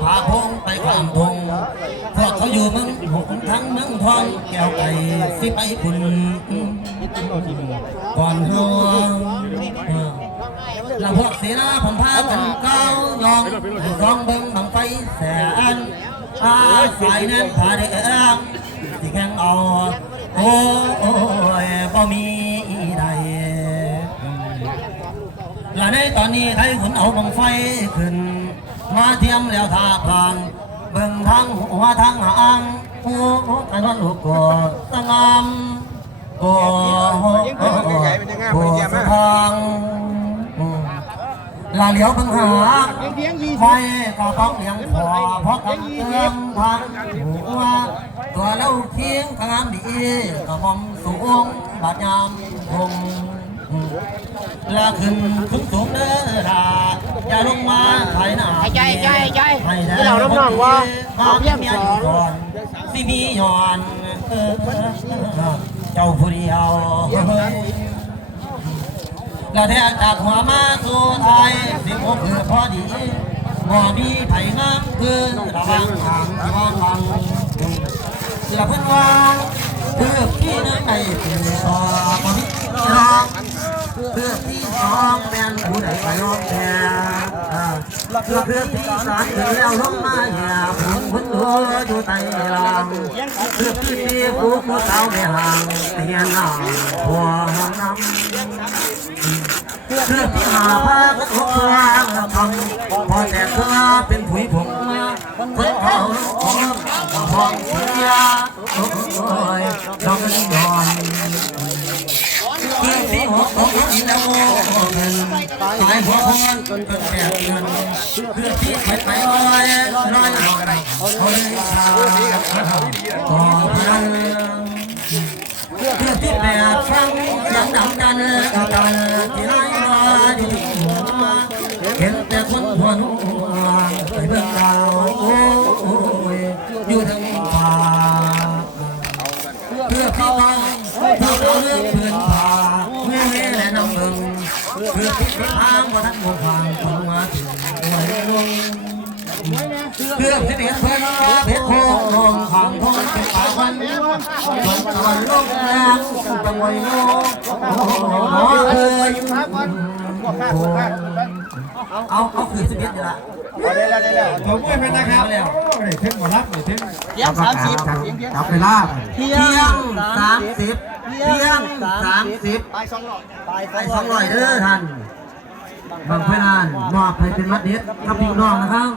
ผาพงไปข้ามพงพวกเขาอยู่เมืองหกทั้งเมืองทองแก้วไก่สิไปคุณก่อนหัวและพวกเสนาพันพากันเก้ายองร้องเบิ้งบังไฟแสนฝ่ายนั้นผาแดงที่แข่งเอาโอ้ยบ่มีใดและในตอนนี้ไทยขุนเอาบังไฟขึ้นมาเทียมแล้วท่าพลานเบิ่งทางหัวทางหางผู้กันวันลูกก่อสงามก่อสะทางลาเหลียวปัญหาไฟก็ต้องเลี้ยงคอเพราะกันเตือนทางหัวตัวเล่าเคียงงามดีก็มอมสูงบาดยามคงลาขึ้นสูงเด้อราอย่าลงมาภายหน้าใจที่เราน้องๆว่าเยี่ยมสอนสิมีย้อนเจ้าผู้เดียวและแท้จากหัวมาสู่ไทยสิบหกคือพอดีบ่มีไผ่งามคือระวังทางระวังบังและเพิ่นว่าคือที่นั่นในคือต่อบ่มีน้องคือที่สองแม่นผู้ใดก็ยอมแพ้คือที่สามถึงแล้วลงมาแห่พุ่นตัวอยู่ใต้ลางคือที่ผู้สาวในห่างเตียนหน้าหัวห้องน้ำคือที่หาพาก็ทุกข์ร้างทำพอแต่เธอเป็นผุยผงคนเขาของพองเสียโอ้ยลองกันย้อนคือที่หัวของแล้วเงินตายหัวคนจนแบบเงินคือที่ไปลอยเขาเลยขาต่อพันเพื่อที่แปดฟังเสียงดังกันที่ไรมาดีเห็นแต่คนหัวหนูไปเบื้องดาวโอ้ยอยู่ทั้งป่าเพื่อพี่น้องเราเลือกเพื่อนป่าเมื่อและน้ำเมืองเพื่อที่ทางว่าท่านมองทางคนมาถึงหัวลงเพื่อที่เด็กเพื่อนเพชรโคลงทางพ้นเป็นป่าวันจนตอนลงแรงตะมวยโลเอ้ยเอาคือสิบเอ็ดอยู่ละผมไม่เป็นนะครับเพ่งหมดรับเพ่งเที่ยง30จับไปล่าเที่ยง30ไป200เด้อท่านบางเพื่อนมอบให้เป็นมัดเด็ดกับพี่น้องนะครับ